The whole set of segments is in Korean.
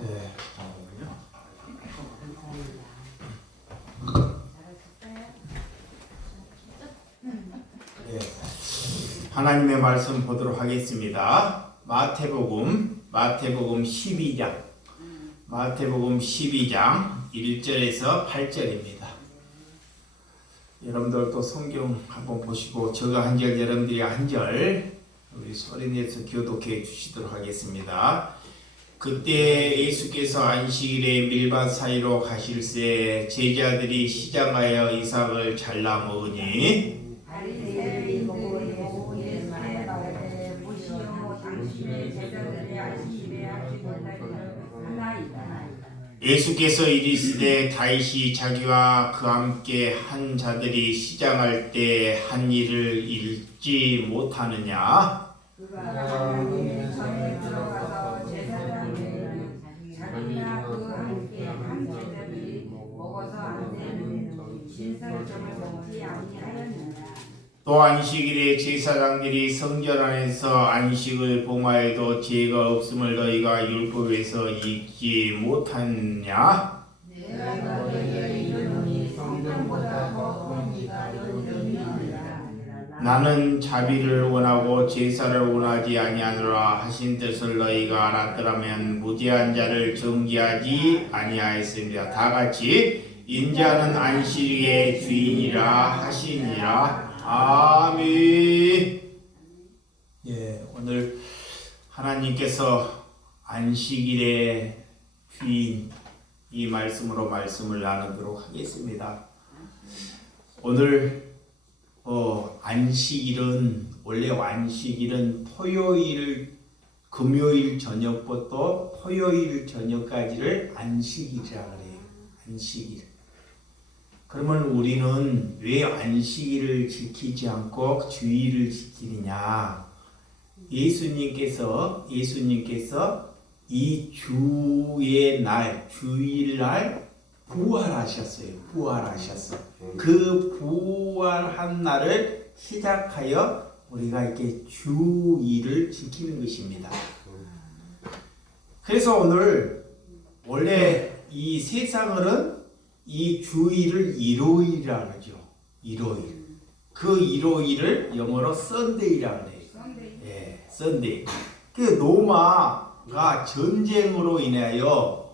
네, 잠깐만요. 네, 하나님의 말씀 보도록 하겠습니다. 마태복음 12장. 마태복음 12장 1절에서 8절입니다. 여러분들도 성경 한번 보시고 저가 한 절, 여러분들이 한 절 우리 소리내서 교독해 주시도록 하겠습니다. 그때 예수께서 안식일에 밀밭 사이로 가실새 제자들이 시장하여 이삭을 잘라 먹으니 예수께서 이르시되 다윗이 자기와 그와 함께 한 자들이 시장할 때 한 일을 읽지 못하느냐? 그가 하나님의 전에 들어가서 제사장에게는 자기와 그와 함께 한 제자들이 먹어서 안 되는 신설점을 먹지 아니하였느냐? 또 안식일에 제사장들이 성전 안에서 안식을 봉하여도 죄가 없음을 너희가 율법에서 읽지 못하느냐? 내가 너희에게 이르노니 성전보다 더 큰 이가 여기니라. 나는 자비를 원하고 제사를 원하지 아니하노라 하신 뜻을 너희가 알았더라면 무죄한 자를 정죄하지 아니하였습니다. 다 같이 인자는 안식의 주인이라 하시니라. 아멘. 예, 오늘 하나님께서 안식일의 주인 이 말씀으로 말씀을 나누도록 하겠습니다. 오늘 안식일은 원래 안식일은 금요일 저녁부터 토요일 저녁까지를 안식일이라 그래요. 안식일. 그러면 우리는 왜 안식일을 지키지 않고 주일을 지키느냐? 예수님께서 이 주의 날, 주일날 부활하셨어요. 그 부활한 날을 시작하여 우리가 이렇게 주일을 지키는 것입니다. 그래서 오늘 원래 이 세상은 이 주일을 일요일이라 그러죠. 일요일. 그 일요일을 영어로 썬데이라 그래요. 예, 썬데이. 그 로마가 전쟁으로 인하여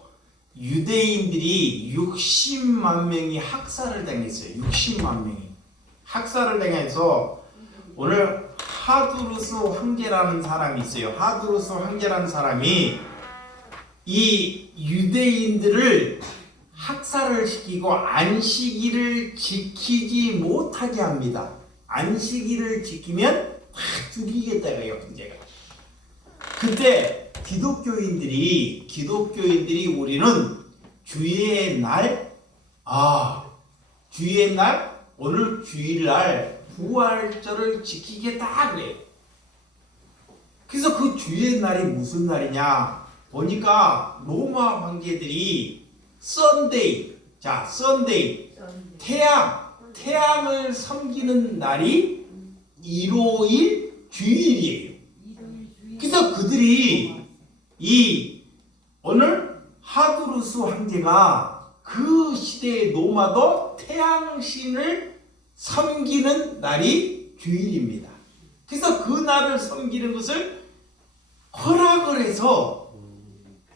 유대인들이 60만 명이 학살을 당했어요. 60만 명이 학살을 당해서 오늘 하두루스 황제라는 사람이 있어요. 하두루스 황제라는 사람이 이 유대인들을 학살을 시키고 안식일을 지키지 못하게 합니다. 안식일을 지키면 다 죽이겠다고요, 황제가. 그때 기독교인들이 우리는 주의 날 오늘 주일날 부활절을 지키겠다 그래. 그래서 그 주의 날이 무슨 날이냐 보니까 로마 황제들이 썬데이 태양을 섬기는 날이 일요일 주일이에요. 그래서 그들이 오늘 하두루스 황제가 그 시대의 로마도 태양신을 섬기는 날이 주일입니다. 그래서 그 날을 섬기는 것을 허락을 해서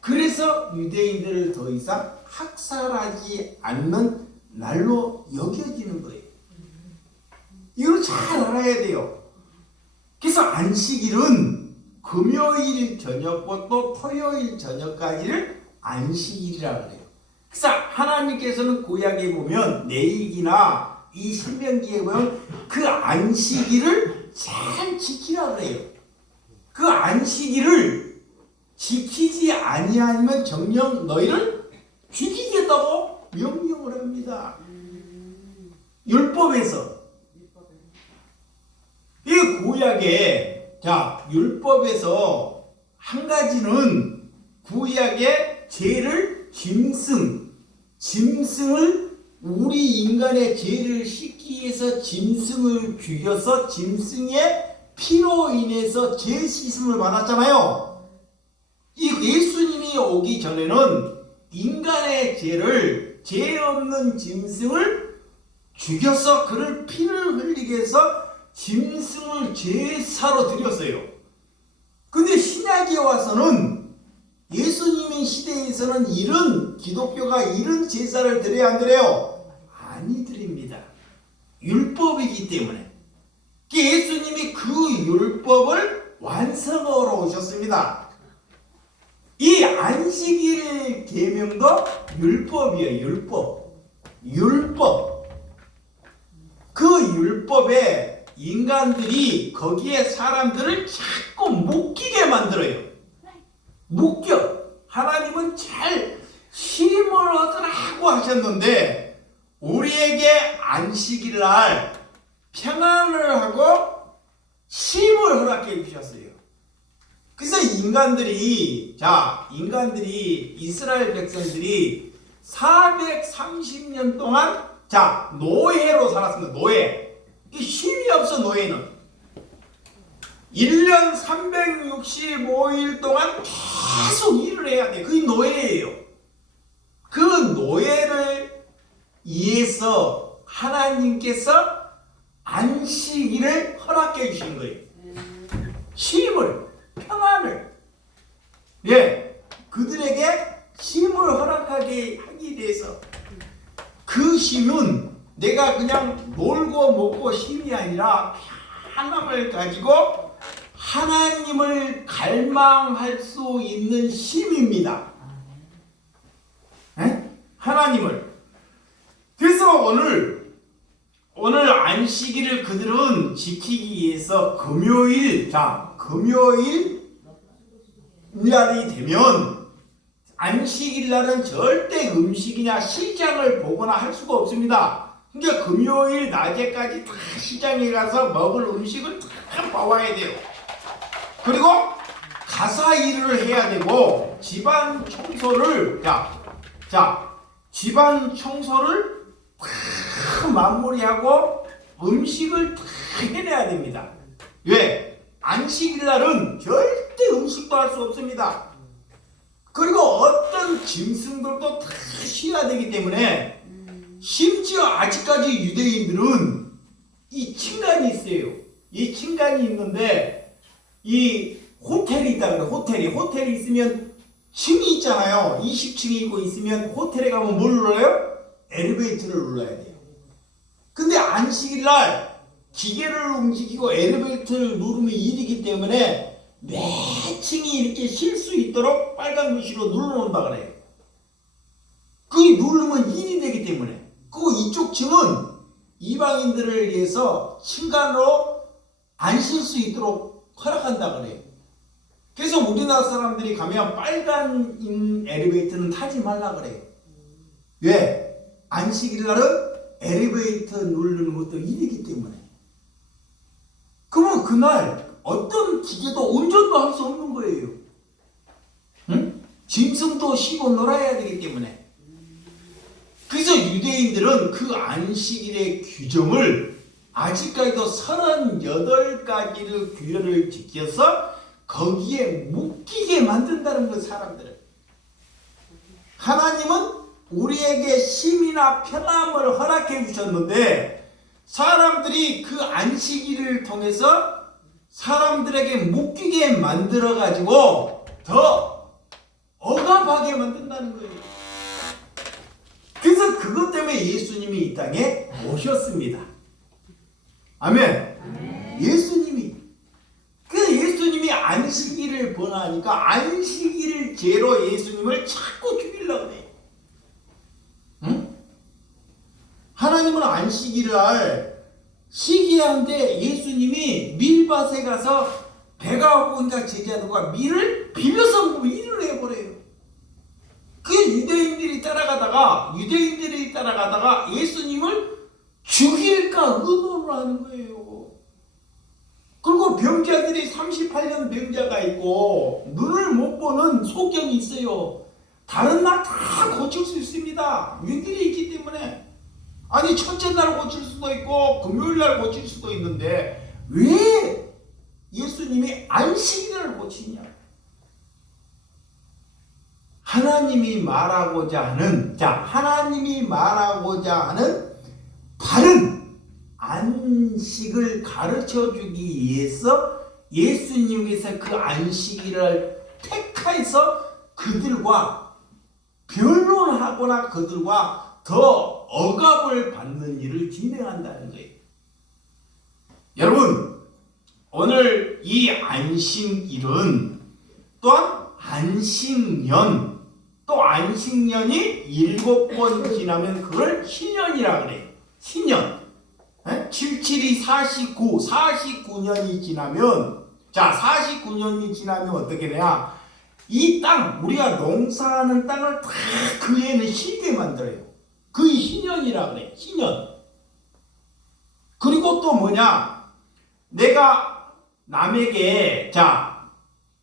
그래서 유대인들을 더 이상 학살하지 않는 날로 여겨지는 거예요. 이걸 잘 알아야 돼요. 그래서 안식일은 금요일 저녁부터 토요일 저녁까지를 안식일이라고 그래요. 그래서 하나님께서는 구약에 보면 레위기나 이 신명기에 보면 그 안식일을 잘 지키라고 그래요. 그 안식일을 지키지 아니하면 정녕 너희를 죽이겠다고 명령을 합니다. 율법에서. 이 구약에 율법에서 한 가지는 구약의 죄를 짐승을 우리 인간의 죄를 씻기 위해서 짐승을 죽여서 짐승의 피로 인해서 죄 씻음을 받았잖아요. 이 예수님이 예수님이 오기 전에는 인간의 죄를, 죄 없는 짐승을 죽여서 그를 피를 흘리게 해서 짐승을 제사로 드렸어요. 근데 신약에 와서는 예수님의 시대에서는 이런 기독교가 이런 제사를 드려야 안 드려요? 아니 드립니다. 율법이기 때문에. 예수님이 그 율법을 완성하러 오셨습니다. 이 안식일 계명도 율법이에요. 율법. 그 율법에 인간들이 거기에 사람들을 자꾸 묶이게 만들어요. 묶여. 하나님은 잘 쉼을 얻으라고 하셨는데 우리에게 안식일 날 평안을 하고 쉼을 허락해 주셨어요. 그래서 인간들이 이스라엘 백성들이 430년 동안 노예로 살았습니다. 노예. 쉼이 없어. 노예는 1년 365일 동안 계속 일을 해야 돼. 그게 노예예요. 그 노예를 위해서 하나님께서 안식일을 허락해 주신 거예요. 쉼을, 평안을. 그들에게 쉼을 허락하게 하기 위해서. 그 쉼은 내가 그냥 놀고 먹고 쉼이 아니라 평안을 가지고 하나님을 갈망할 수 있는 쉼입니다. 하나님을. 그래서 오늘 안식일을 그들은 지키기 위해서 금요일 날이 되면 안식일 날은 절대 음식이나 시장을 보거나 할 수가 없습니다. 그러니까 금요일 낮에까지 다 시장에 가서 먹을 음식을 다 봐와야 돼요. 그리고 가사 일을 해야 되고 집안 청소를 다 마무리하고 음식을 다 해내야 됩니다. 왜? 안식일 날은 절대 음식도 할 수 없습니다. 그리고 어떤 짐승들도 다 쉬어야 되기 때문에 심지어 아직까지 유대인들은 이 층간이 있어요. 이 층간이 있는데 이 호텔이 있다 그래. 호텔이 있으면 층이 있잖아요. 20층이고 있으면 호텔에 가면 뭘 눌러요? 엘리베이터를 눌러야 돼요. 근데 안식일 날 기계를 움직이고 엘리베이터를 누르면 일이기 때문에 매 층이 이렇게 쉴 수 있도록 빨간 글씨로 눌러놓는다 그래요. 그게 누르면 일이 되기 때문에. 그리고 이쪽 층은 이방인들을 위해서 층간으로 안 쉴 수 있도록 허락한다 그래요. 그래서 우리나라 사람들이 가면 빨간 엘리베이터는 타지 말라 그래요. 왜? 안식일 날은 엘리베이터 누르는 것도 일이기 때문에. 그러면 그날 어떤 기계도 운전도 할 수 없는 거예요. 응? 짐승도 쉬고 놀아야 되기 때문에. 그래서 유대인들은 그 안식일의 규정을 아직까지도 38가지를 규례를 지켜서 거기에 묶이게 만든다는 그 사람들을. 하나님은 우리에게 쉼이나 평안을 허락해 주셨는데 사람들이 그 안식일을 통해서 사람들에게 묶이게 만들어 가지고 더 억압하게 만든다는 거예요. 그래서 그것 때문에 예수님이 이 땅에 오셨습니다. 아멘. 예수님이 안식일을 번하니까 안식일 죄로 예수님을 자꾸 죽이려고 해요. 응? 하나님은 안식일을 쉬게 하는데 예수님이 밀밭에 가서 배가 고프니까 제자들과 밀을 비벼서 일을 해버려요. 그 유대인들이 따라가다가 예수님을 죽일까 의논을 하는 거예요. 그리고 병자들이 38년 병자가 있고 눈을 못 보는 소경이 있어요. 다른 날 다 고칠 수 있습니다. 위기이 있기 때문에. 아니 첫째 날 고칠 수도 있고 금요일 날 고칠 수도 있는데 왜 예수님이 안식일을 고치냐? 하나님이 말하고자 하는 바른 안식을 가르쳐 주기 위해서 예수님께서 그 안식일을 택해서 그들과 변론하거나 그들과 더 억압을 받는 일을 진행한다는 거예요. 여러분, 오늘 이 안식일은 또한 안식년, 또 안식년이 7번 지나면 그걸 희년이라 그래요. 희년. 77이 49년이 지나면, 자, 49년이 지나면 어떻게 되냐? 이 땅, 우리가 농사하는 땅을 다 그 애는 쉬게 만들어요. 그게 희년이라 그래. 희년. 그리고 또 뭐냐? 내가 남에게, 자,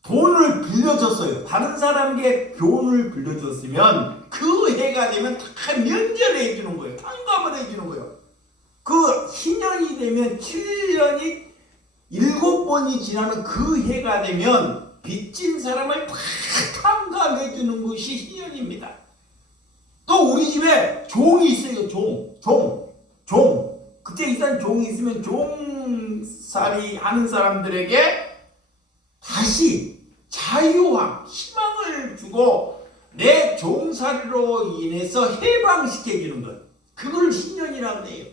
돈을 빌려줬어요. 다른 사람에게 돈을 빌려줬으면 그 해가 되면 다 면제를 해주는 거예요. 탕감을 해주는 거예요. 그 희년이 되면 7년이 7번이 지나는 그 해가 되면 빚진 사람을 다 탕감해 주는 것이 희년입니다. 또 우리 집에 종이 있어요. 종. 그때 일단 종이 있으면 종살이 하는 사람들에게 다시 자유와 희망을 주고 내 종살이로 인해서 해방시켜 주는 것. 그걸 희년이라고 해요.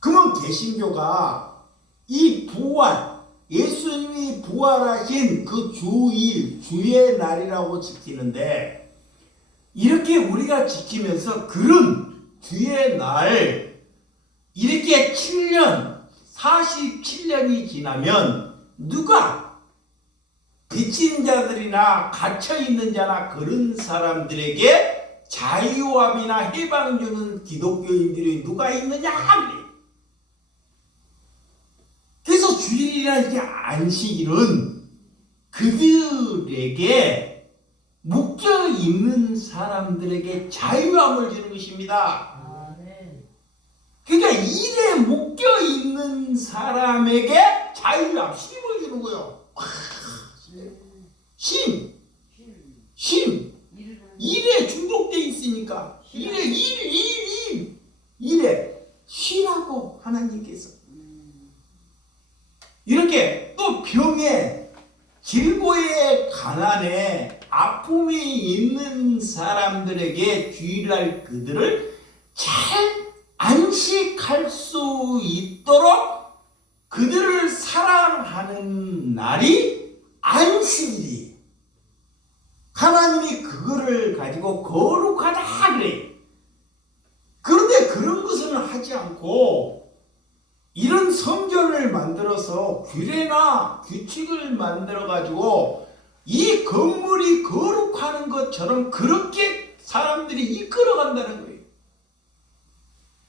그러면 개신교가 이 부활, 예수님이 부활하신 그 주일, 주의 날이라고 지키는데, 이렇게 우리가 지키면서 그런 주의 날, 이렇게 47년이 지나면 누가 빚진 자들이나 갇혀있는 자나 그런 사람들에게 자유함이나 해방 주는 기독교인들이 누가 있느냐 그래요. 그래서 주일이라는 게 안식일은 그들에게 묶여있는 사람들에게 자유함을 주는 것입니다. 그러니까 일에 묶여있는 사람에게 자유함, 힘을 주는 거예요. 힘. 일에 중독되어 있으니까 일에 쉬라고 하나님께서. 이렇게 또 병에, 질고에, 가난에, 아픔이 있는 사람들에게 주일날 그들을 잘 안식할 수 있도록 그들을 사랑하는 날이 안식일이에요. 하나님이 그거를 가지고 거룩하다 그래요. 그런데 그런 것은 하지 않고 이런 성전을 만들어서 규례나 규칙을 만들어 가지고 이 건물이 거룩하는 것처럼 그렇게 사람들이 이끌어간다는 거예요.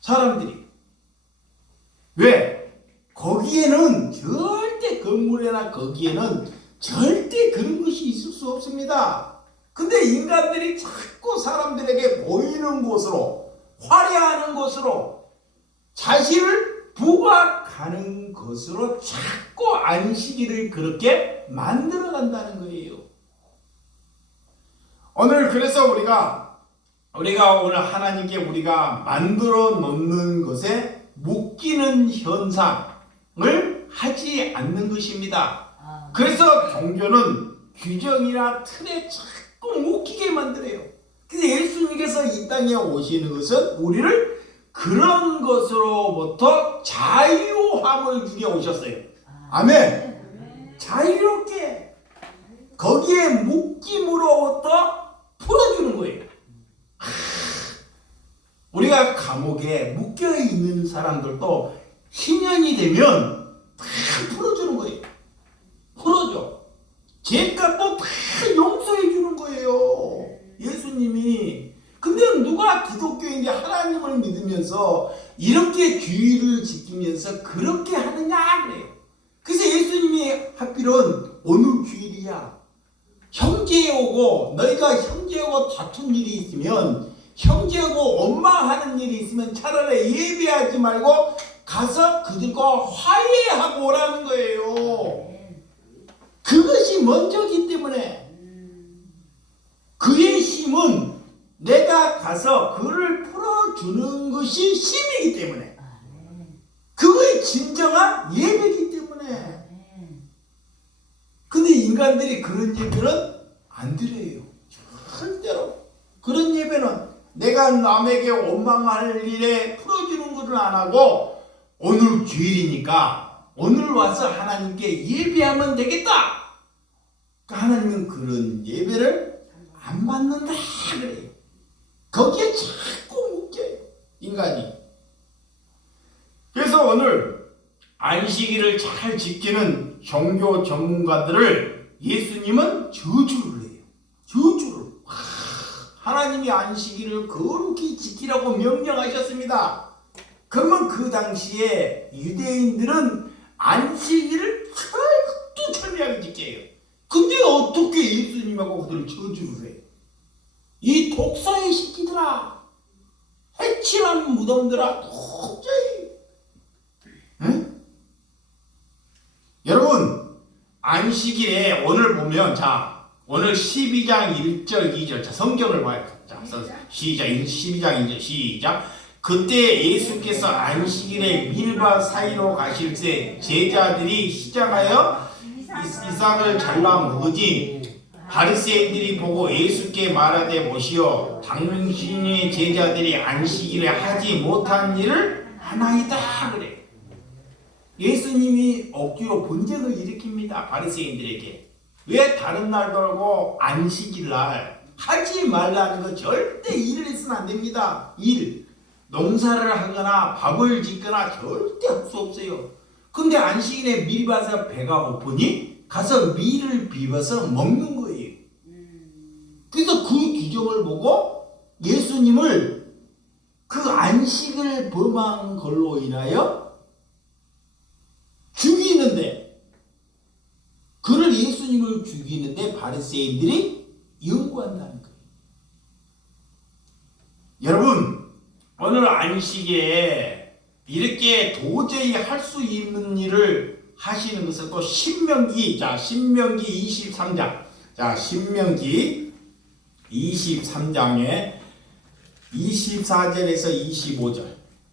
사람들이. 왜? 거기에는 절대 건물이나 거기에는 절대 그런 것이 있을 수 없습니다. 근데 인간들이 자꾸 사람들에게 보이는 곳으로, 화려하는 곳으로, 자신을 부각하는 것으로 자꾸 안식일을 그렇게 만들어 간다는 거예요. 오늘 그래서 우리가 오늘 하나님께 우리가 만들어 놓는 것에 묶이는 현상을 하지 않는 것입니다. 그래서 종교는 규정이나 틀에 자꾸 묶이게 만들어요. 그래서 예수님께서 이 땅에 오시는 것은 우리를 그런 것으로부터 자유함을 주게 오셨어요. 아멘. 자유롭게 거기에 묶임으로부터 풀어주는 거예요. 우리가 감옥에 묶여있는 사람들도 희년이 되면 다 풀어주는 거예요. 풀어줘. 죄값도 다 용서해 주는 거예요. 예수님이. 근데 누가 기독교인데 하나님을 믿으면서 이렇게 주의를 지키면서 그렇게 하느냐 그래요. 그래서 예수님이 하필은 오늘 주일이야. 형제하고 너희가 형제하고 다툰 일이 있으면 형제하고 엄마 하는 일이 있으면 차라리 예배하지 말고 가서 그들과 화해하고 오라는 거예요. 그것이 먼저기 때문에 그의 힘은 내가 가서 그를 풀어주는 것이 힘이기 때문에, 그거의 진정한 예배이기 때문에. 근데 인간들이 그런 예배는 안 드려요. 절대로. 그런 예배는 내가 남에게 원망할 일에 풀어주는 것을 안 하고, 오늘 주일이니까 오늘 와서 하나님께 예배하면 되겠다. 그러니까 하나님은 그런 예배를 안 받는다 그래요. 거기에 자꾸 묶여요, 인간이. 그래서 오늘 안식일을 잘 지키는 종교 전문가들을 예수님은 저주를 해요. 저주를. 하나님이 안식일을 거룩히 지키라고 명령하셨습니다. 그러면 그 당시에 유대인들은 안식일을 철두철미하게 지켜요. 근데 어떻게 예수님하고 그들을 저주를 해요? 이 독사의 새끼들아, 해치는 무덤들아, 도저히. 응? 여러분, 안식일에 오늘 보면, 자, 오늘 12장 1절 2절, 자, 성경을 봐요. 자, 시작. 12장 1절 시작. 그때 예수께서 안식일에 밀밭 사이로 가실 때 제자들이 시장하여 이삭을 잘라 먹으니 바리새인들이 보고 예수께 말하되 보시오, 당신의 제자들이 안식일에 하지 못한 일을 하나이다 그래. 예수님이 억지로 분쟁을 일으킵니다, 바리새인들에게. 왜 다른 날 돌고 안식일 날 하지 말라는 거, 절대 일을 해서는 안 됩니다. 일, 농사를 하거나 밥을 짓거나 절대 할 수 없어요. 근데 안식일에 밀밭에 배가 고프니 가서 밀을 비벼서 먹는 거예요. 그래서 그 규정을 보고 예수님을 그 안식을 범한 걸로 인하여 죽이는데, 그를 예수님을 죽이는데 바리새인들이 연구한다는 거예요. 여러분, 오늘 안식에 이렇게 도저히 할 수 있는 일을 하시는 것은 또 신명기, 자, 신명기 23장, 자, 신명기 23장에 24절에서 25절,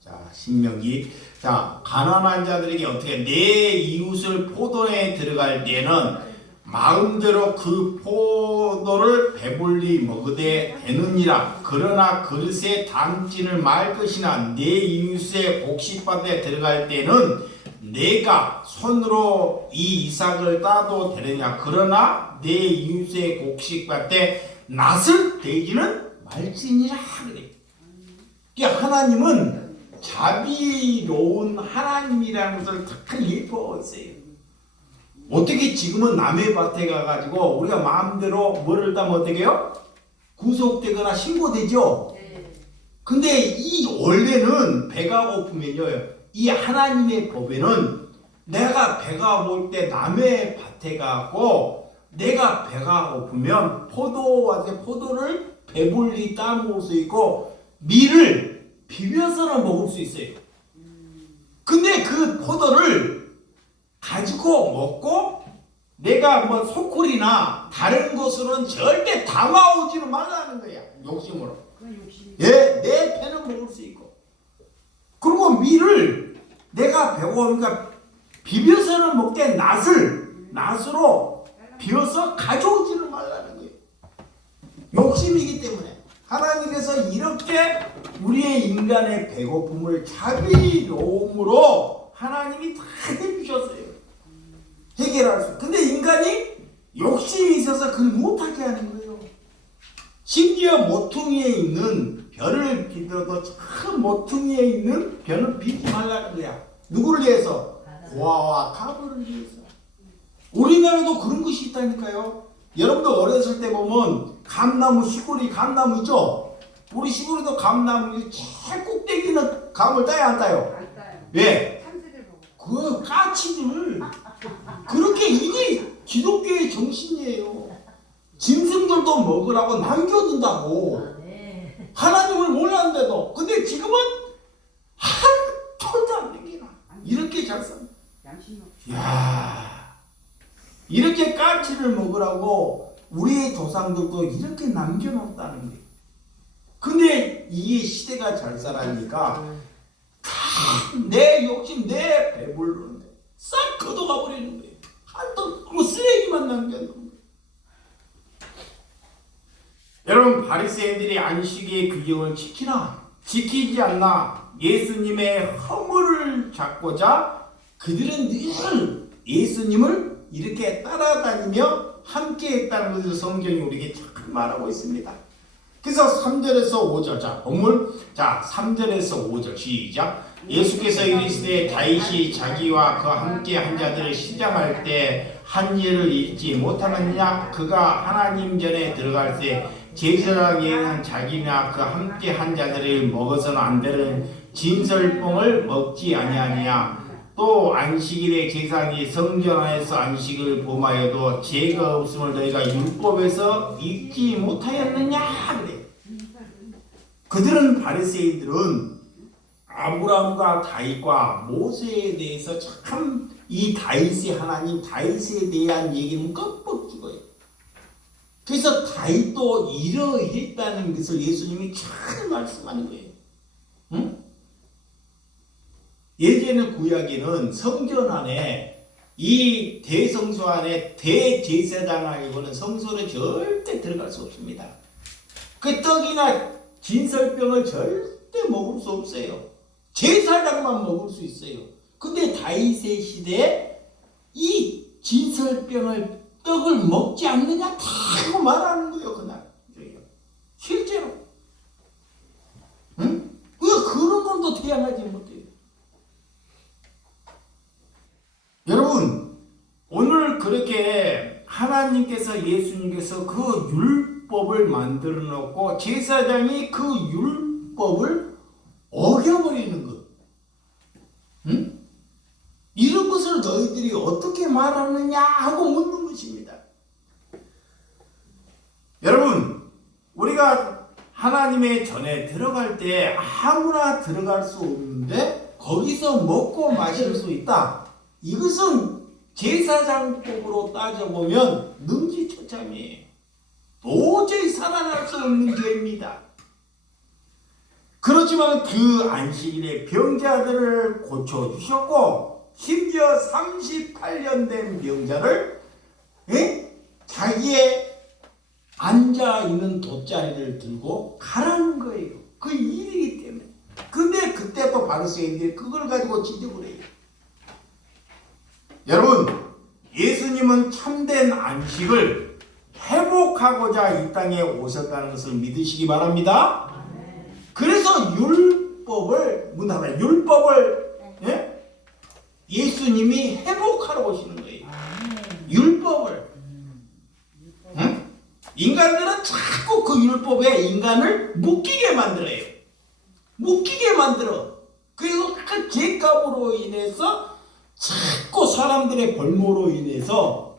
자, 신명기. 자, 가난한 자들에게 어떻게, 내 이웃을 포도에 들어갈 때는 마음대로 그 포도를 배불리 먹으되 되느니라. 그러나 그릇에 담지를 말 것이나 내 이웃의 곡식밭에 들어갈 때는 내가 손으로 이 이삭을 따도 되느냐. 그러나 내 이웃의 곡식밭에 낫을 대지는 말지니라 그래. 그러니까 하나님은 자비로운 하나님이라는 것을 다 예뻐하고 있어요. 어떻게 지금은 남의 밭에 가가지고 우리가 마음대로 뭐를 따면 어떻게 해요? 구속되거나 신고되죠? 근데 이 원래는 배가 고프면요, 이 하나님의 법에는 내가 배가 고플 때 남의 밭에 가고 내가 배가 고프면 포도를 배불리 따먹을 수 있고 밀을 비벼서는 먹을 수 있어요. 근데 그 포도를 가지고 먹고 내가 뭐 소쿠리나 다른 것으로는 절대 담아오지는 말라는 거야. 욕심으로. 예, 내 배는 먹을 수 있고. 그리고 밀을 내가 배고프니까 비벼서는 먹되 낫으로 비워서 가져오지는 말라는 거예요. 욕심이기 때문에. 하나님께서 이렇게 우리의 인간의 배고픔을 자비로움으로 하나님이 다 해주셨어요. 해결할 수. 근데 인간이 욕심이 있어서 그걸 못하게 하는 거예요. 심지어 모퉁이에 있는 별을 비벼도 참 모퉁이에 있는 별을 비지 말라는 거야. 누구를 위해서? 고아와 가부를 위해서. 우리나라도 그런 것이 있다니까요. 여러분도 어렸을 때 보면 감나무 시골이 감나무 있죠? 우리 시골에도 감나무 제일 꼭대기는 감을 따야 안 따요? 안 따요. 왜? 참새들 보고. 그 까치들 그렇게, 이게 기독교의 정신이에요. 짐승들도 먹으라고 남겨둔다고. 하나님을 몰랐는데도. 근데 지금은 한 톨도 안 되기나 이렇게 잘 삽니다. 양심 없이. 이야, 이렇게 까치를 먹으라고 우리의 조상들도 이렇게 남겨놓았다는 거예요. 근데 이게 시대가 잘 살아니까 다 내 욕심, 내 배불르는데 싹 걷어가 버리는 거예요. 한도 그 쓰레기만 남겨놓은 거예요. 여러분, 바리새인들이 안식의 규정을 지키지 않나 예수님의 허물을 잡고자 그들은 늘 예수님을 이렇게 따라다니며 함께했다는 것을 성경이 우리에게 참 말하고 있습니다. 그래서 3절에서 5절, 자 본문, 자 3절에서 5절 시작. 예수께서 이르시되 다윗이 자기와 그 함께 한 자들을 시장할 때 한 일을 잊지 못하느냐. 그가 하나님 전에 들어갈 때 제사장에는 자기나 그 함께 한 자들을 먹어서는 안 되는 진설봉을 먹지 아니하느냐. 또 안식일에 제사장이 성전 안에서 안식을 범하여도 죄가 없음을 너희가 율법에서 잊지 못하였느냐 그래. 그들은 바리새인들은 아브라함과 다윗과 모세에 대해서 참 이 다윗의 하나님, 다윗에 대한 얘기는 껌뻑 죽어요. 그래서 다윗도 이러했다는 것을 예수님이 잘 말씀하는 거예요. 응? 예전에 구약에는 성전 안에 이 대성소 안에 대제사장 아니고는 성소를 절대 들어갈 수 없습니다. 그 떡이나 진설병을 절대 먹을 수 없어요. 제사장만 먹을 수 있어요. 근데 다윗의 시대에 이 진설병을 떡을 먹지 않느냐 다 말하는 거예요. 그날 실제로. 응? 왜 그런 건도 태양하지 못해요? 여러분, 오늘 그렇게 하나님께서 예수님께서 그 율법을 만들어 놓고 제사장이 그 율법을 어겨버리는 것. 응? 이런 것을 너희들이 어떻게 말하느냐 하고 묻는 것입니다. 여러분, 우리가 하나님의 전에 들어갈 때 아무나 들어갈 수 없는데 거기서 먹고 마실 수 있다. 이것은 제사장법으로 따져보면 능지처참이에요. 도저히 살아날 수 없는 죄입니다. 그렇지만 그 안식일에 병자들을 고쳐주셨고 심지어 38년 된 병자를 자기의 앉아있는 돗자리를 들고 가라는 거예요. 그 일이기 때문에. 근데 그때 또 바리새인들이 그걸 가지고 지적을 해요. 여러분, 예수님은 참된 안식을 회복하고자 이 땅에 오셨다는 것을 믿으시기 바랍니다. 그래서 율법을 예수님이 회복하러 오시는 거예요. 율법을. 응? 인간들은 자꾸 그 율법에 인간을 묶이게 만들어요. 묶이게 만들어. 그래서 그 죄값으로 인해서 자꾸 사람들의 벌모로 인해서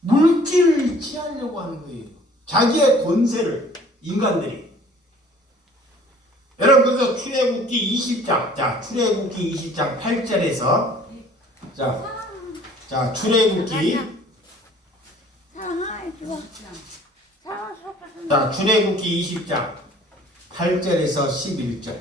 물질을 취하려고 하는 거예요. 자기의 권세를 인간들이. 여러분, 그래서 출애굽기 20장, 자 출애굽기 20장 8절에서 자 출애굽기 자 출애굽기 20장 8절에서 11절.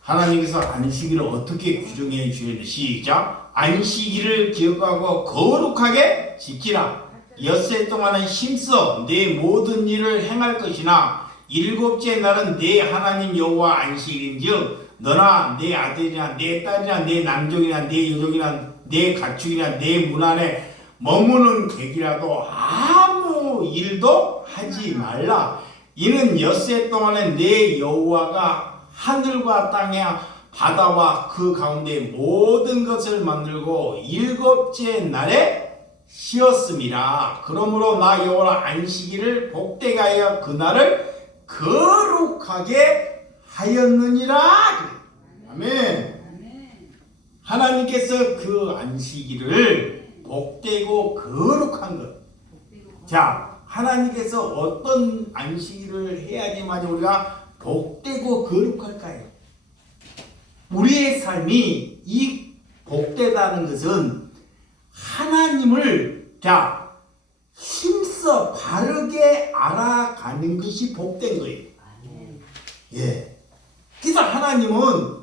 하나님께서 안식일을 어떻게 규정해 주셨는지 시작. 안식일을 기억하고 거룩하게 지키라. 엿새 동안은 힘써 내 모든 일을 행할 것이나 일곱째 날은 내 하나님 여호와 안식일인즉 너나 내 아들이나 내 딸이나 내 남종이나 내 여종이나 내 가축이나 내 문 안에 머무는 객이라도 아무 일도 하지 말라. 이는 엿새 동안에 내 여호와가 하늘과 땅에 바다와 그 가운데 모든 것을 만들고 일곱째 날에 쉬었음이라. 그러므로 나 여호와 안식일을 복되게 하여 그날을 거룩하게 하였느니라. 아멘. 하나님께서 그 안식일을 복되고 거룩한 것. 자, 하나님께서 어떤 안식일을 해야지만 우리가 복되고 거룩할까요? 우리의 삶이 이 복되다는 것은 하나님을 거기서 바르게 알아가는 것이 복된 거예요. 예. 그래서 하나님은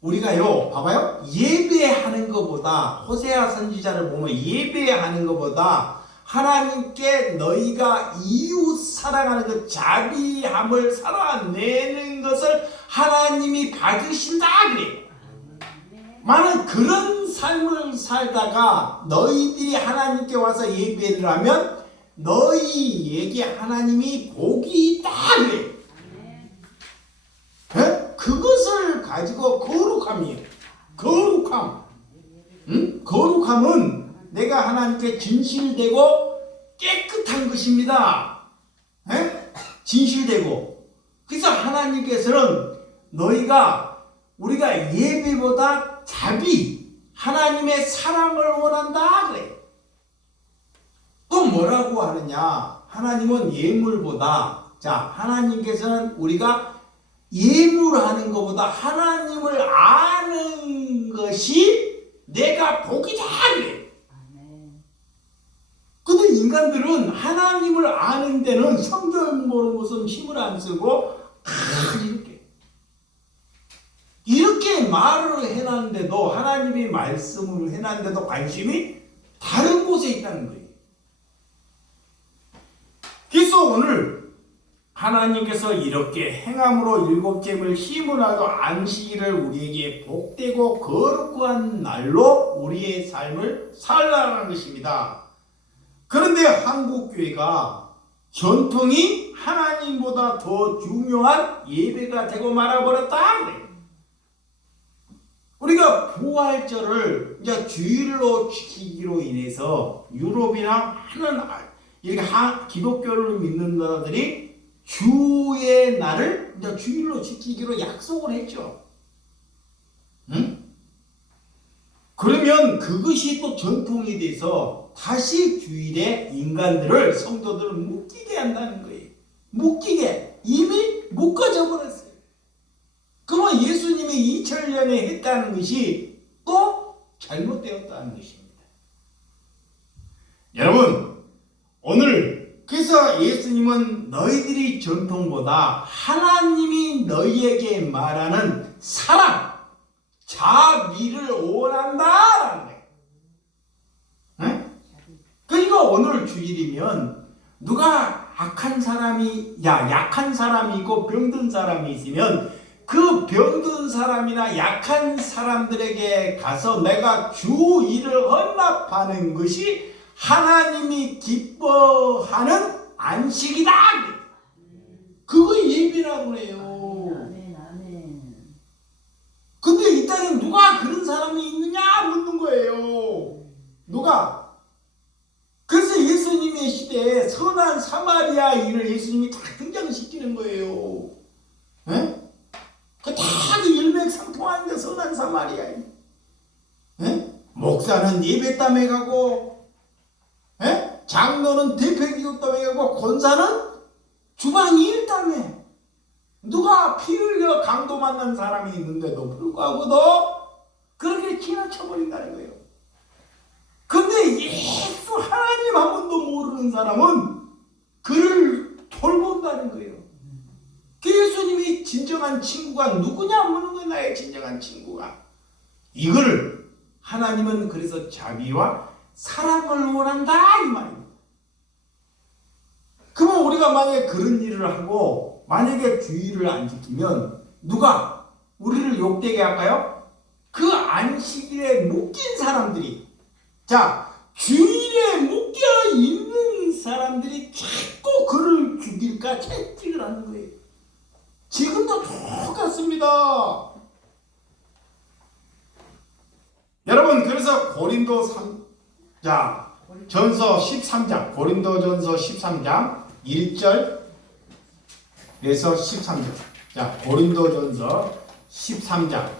우리가요, 봐봐요. 예배하는 것보다, 호세아 선지자를 보면 예배하는 것보다 하나님께 너희가 이웃 사랑하는 그 자비함을 살아내는 것을 하나님이 봐주신다 그래요. 만약 그런 삶을 살다가 너희들이 하나님께 와서 예배를 하면 너희에게 하나님이 복이 있다 그래요. 네? 그것을 가지고 거룩함이에요. 거룩함. 응? 거룩함은 내가 하나님께 진실되고 깨끗한 것입니다. 네? 진실되고. 그래서 하나님께서는 우리가 예배보다 자비, 하나님의 사랑을 원한다 그래. 또 뭐라고 하느냐? 하나님은 예물보다, 하나님께서는 우리가 예물하는 것보다 하나님을 아는 것이 내가 복이다 그래. 근데 인간들은 하나님을 아는 데는 성경 보는 것은 힘을 안 쓰고 이렇게 말을 해놨는데도, 하나님이 말씀을 해놨는데도 관심이 다른 곳에 있다는 거예요. 그래서 오늘 하나님께서 이렇게 행함으로 일곱째를 힘을하고 안식일을 우리에게 복되고 거룩한 날로 우리의 삶을 살라는 것입니다. 그런데 한국교회가 전통이 하나님보다 더 중요한 예배가 되고 말아버렸다 그래요. 우리가 부활절을 이제 주일로 지키기로 인해서 유럽이나 이렇게 기독교를 믿는 나라들이 주의 날을 이제 주일로 지키기로 약속을 했죠. 응? 그러면 그것이 또 전통이 돼서 다시 주일에 성도들을 묶이게 한다는 거예요. 묶이게. 이미 묶어져 버렸어요. 그러면 예수님이 2000년에 했다는 것이 또 잘못되었다는 것입니다. 여러분, 오늘 그래서 예수님은 너희들이 전통보다 하나님이 너희에게 말하는 사랑, 자비를 원한다라는 거예요. 네? 그러니까 오늘 주일이면 누가 약한 사람이 있고 병든 사람이 있으면 그 병든 사람이나 약한 사람들에게 가서 내가 주 일을 헌납하는 것이 하나님이 기뻐하는 안식이다. 그거 예배라고 그래요. 근데 이 땅에 누가 그런 사람이 있느냐 묻는 거예요. 누가? 그래서 예수님의 시대에 선한 사마리아인을 예수님이 다 등장시키는 거예요. 에? 다 일맥상통하는 선한 사마리아인. 에? 목사는 예배땀에 가고, 장로는 대표기도땀에 가고, 권사는 주방 일땀에. 누가 피 흘려 강도 만난 사람이 있는데도 불구하고도 그렇게 지나쳐버린다는 거예요. 근데 예수 하나님 한 번도 모르는 사람은 그를 돌본다는 거예요. 예수님이 진정한 친구가 누구냐 묻는 거예요. 나의 진정한 친구가. 이걸 하나님은 그래서 자비와 사랑을 원한다 이 말입니다. 그러면 우리가 만약에 그런 일을 하고 만약에 주일을 안 지키면 누가 우리를 욕되게 할까요? 그 안식일에 묶인 사람들이, 주일에 묶여 있는 사람들이 자꾸 그를 죽일까 채찍을 하는 거예요. 지금도 똑같습니다. 여러분, 그래서 전서 13장, 고린도전서 13장 1절에서 13절. 고린도전서 13장.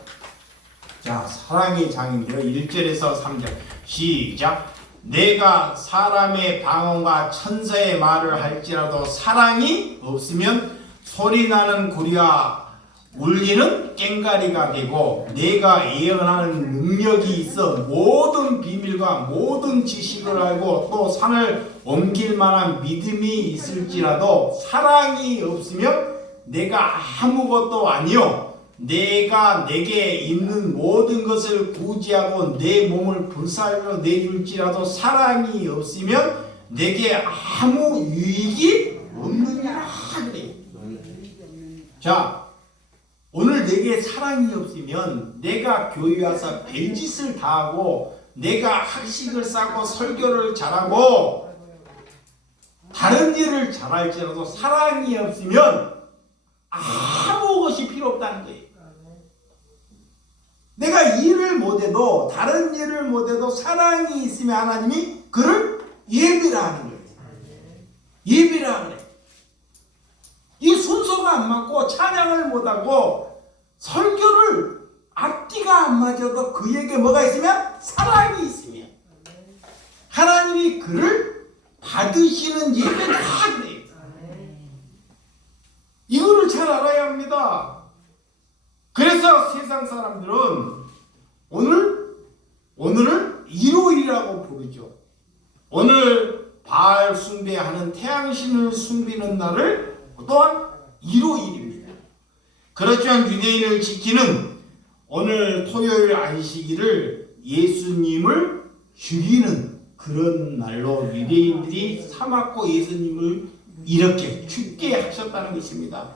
사랑의 장인데요. 1절에서 3절. 시작. 내가 사람의 방언과 천사의 말을 할지라도 사랑이 없으면 소리나는 구리와 울리는 꽹과리가 되고 내가 예언하는 능력이 있어 모든 비밀과 모든 지식을 알고 또 산을 옮길 만한 믿음이 있을지라도 사랑이 없으면 내가 아무것도 아니요 내가 내게 있는 모든 것을 구제하고 내 몸을 불살려 내줄지라도 사랑이 없으면 내게 아무 유익이 없느니라 그래요. 자, 오늘 내게 사랑이 없으면 내가 교회 와서 별짓을 다 하고 내가 학식을 쌓고 설교를 잘하고 다른 일을 잘할지라도 사랑이 없으면 아무 것이 필요 없다는 거예요. 내가 일을 못해도 다른 일을 못해도 사랑이 있으면 하나님이 그를 예비라 하는 거예요. 예비라 그래. 이 순서가 안 맞고 찬양을 못하고 설교를 앞뒤가 안 맞아도 그에게 뭐가 있으면 사랑이 있으면 하나님이 그를 받으시는 예배다 그래요. 이거를 잘 알아야 합니다. 그래서 세상 사람들은 오늘을 일요일이라고 부르죠. 오늘 바알 숭배하는 태양신을 숭배하는 날을 또한 일요일입니다. 그렇지만 유대인을 지키는 오늘 토요일 안식일을 예수님을 죽이는 그런 날로 유대인들이 삼았고 예수님을 이렇게 죽게 하셨다는 것입니다.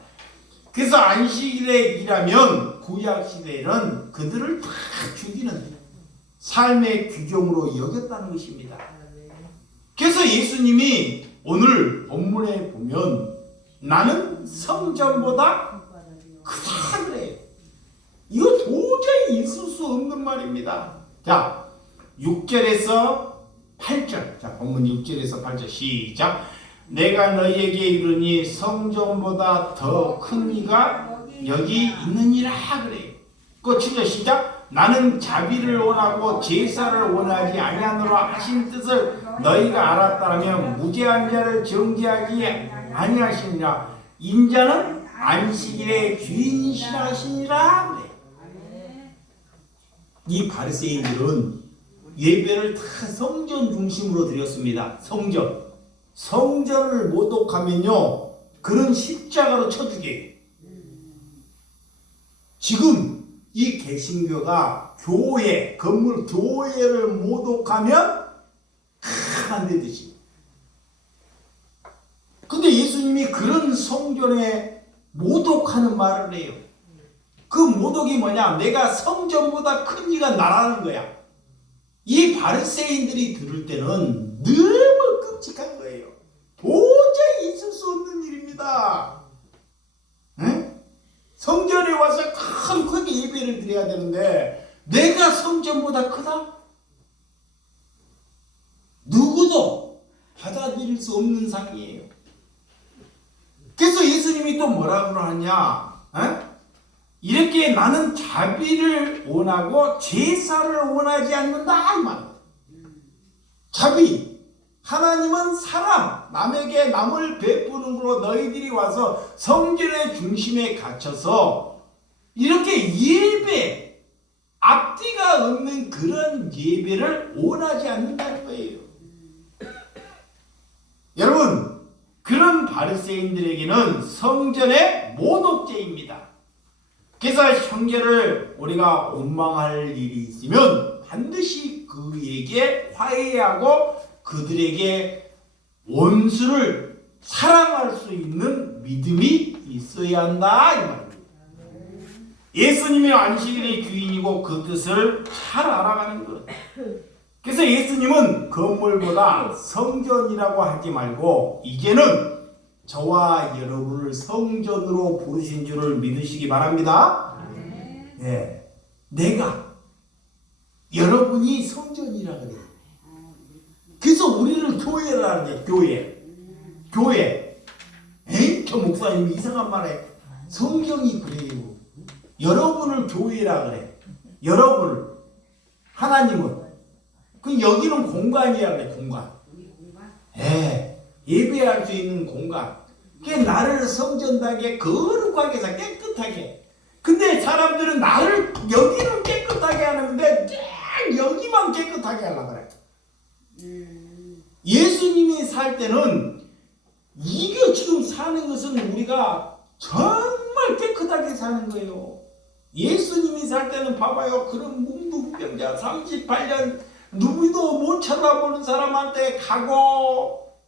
그래서 안식일에 일하면 구약시대에는 그들을 다 죽이는 삶의 규정으로 여겼다는 것입니다. 그래서 예수님이 오늘 본문에 보면 나는 성전보다 크다 그래요. 이거 도저히 있을 수 없는 말입니다. 자, 6절에서 8절. 자, 본문 6절에서 8절 시작. 내가 너희에게 이르니 성전보다 더 큰 이가 여기 있느니라 그래요. 그 7절 시작. 나는 자비를 원하고 제사를 원하지 아니하노라 하신 뜻을 너희가 알았다면 무죄한 자를 정죄하기 아니하시니라. 인자는 안식일의 주인이시라 하시니라 그래. 이 바리새인들은 예배를 다 성전 중심으로 드렸습니다. 성전을 모독하면요 그런 십자가로 쳐주게. 지금 이 개신교가 교회 건물 교회를 모독하면 안 되듯이. 근데 예수님이 그런 성전에 모독하는 말을 해요. 그 모독이 뭐냐? 내가 성전보다 큰 이가 나라는 거야. 이 바리새인들이 들을 때는 너무 끔찍한 거예요. 도저히 있을 수 없는 일입니다. 응? 성전에 와서 크게 예배를 드려야 되는데 내가 성전보다 크다? 누구도 받아들일 수 없는 상이에요. 그래서 예수님이 또 뭐라고 하냐? 이렇게 나는 자비를 원하고 제사를 원하지 않는다 이 말이에요. 자비. 하나님은 사랑, 남에게 남을 베푸는 걸로 너희들이 와서 성전의 중심에 갇혀서 이렇게 예배, 앞뒤가 없는 그런 예배를 원하지 않는다는 거예요. 여러분, 그런 바리새인들에게는 성전의 모독죄입니다. 그래서 형제를 우리가 원망할 일이 있으면 반드시 그에게 화해하고 그들에게 원수를 사랑할 수 있는 믿음이 있어야 한다 이 말입니다. 예수님이 안식일의 주인이고 그 뜻을 잘 알아가는 것. 그래서 예수님은 건물보다 성전이라고 하지 말고 이제는 저와 여러분을 성전으로 부르신 줄을 믿으시기 바랍니다. 네. 내가 여러분이 성전이라 그래요. 그래서 우리를 교회라 그래. 교회. 에이? 저 목사님이 이상한 말해. 성경이 그래요. 여러분을 교회라 그래. 여러분을. 하나님은. 그 여기는 공간이라 그래. 공간. 예배할 수 있는 공간. 그게 나를 성전하게 거룩하게 해서 깨끗하게 근데 사람들은 나를 여기는 깨끗하게 하는데 여기만 깨끗하게 하려고 그래. 예수님이 살 때는 이게 지금 사는 것은 우리가 정말 깨끗하게 사는 거예요. 예수님이 살 때는 봐봐요. 그런 문둥병자 38년 누구도 못 쳐다보는 사람한테 가고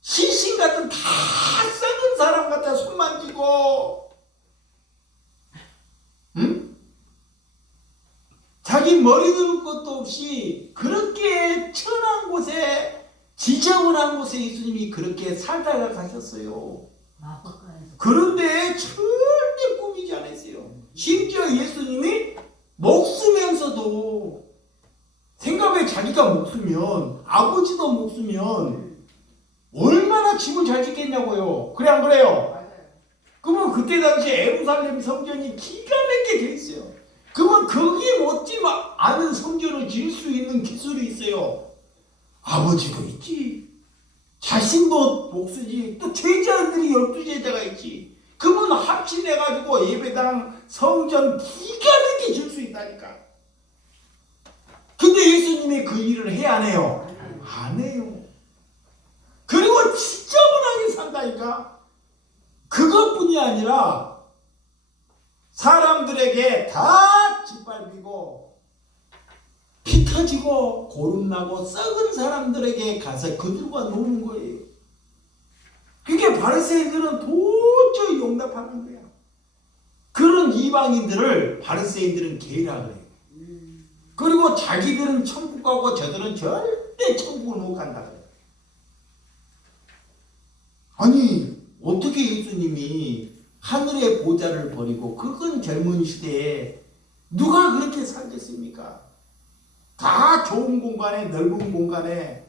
시신 같은 다 썩은 사람 같아 손 만지고, 응? 자기 머리 들을 것도 없이 그렇게 천한 곳에 지저분한 곳에 예수님이 그렇게 살다가 가셨어요. 그런데 절대 꾸미지 않았어요. 심지어 예수님이 목수면서도 생각해. 자기가 목수면 아버지도 목수면 얼마나 집을 잘 짓겠냐고요. 그래 안 그래요? 그러면 그때 당시에 예루살렘 성전이 기가 막히게 돼 있어요. 그러면 거기에 못지 않은 성전을 지을 수 있는 기술이 있어요. 아버지도 있지, 자신도 목수지, 또 제자들이 12제자가 있지. 그분 합친해가지고 예배당 성전 기가 막히게 질 수 있다니까. 근데 예수님이 그 일을 해 안 해요? 안 해요. 그리고 지저분하게 산다니까. 그것뿐이 아니라 사람들에게 다 짓밟히고 피 터지고 고름나고 썩은 사람들에게 가서 그들과 노는 거예요. 그게 바리새인들은 도저히 용납하는 거야. 그런 이방인들을 바리새인들은 개라 그래요. 그리고 자기들은 천국 가고 저들은 절대 천국을 못 간다 그래요. 아니 어떻게 예수님이 하늘의 보좌를 버리고 그건 젊은 시대에 누가 그렇게 살겠습니까? 다 좋은 공간에, 넓은 공간에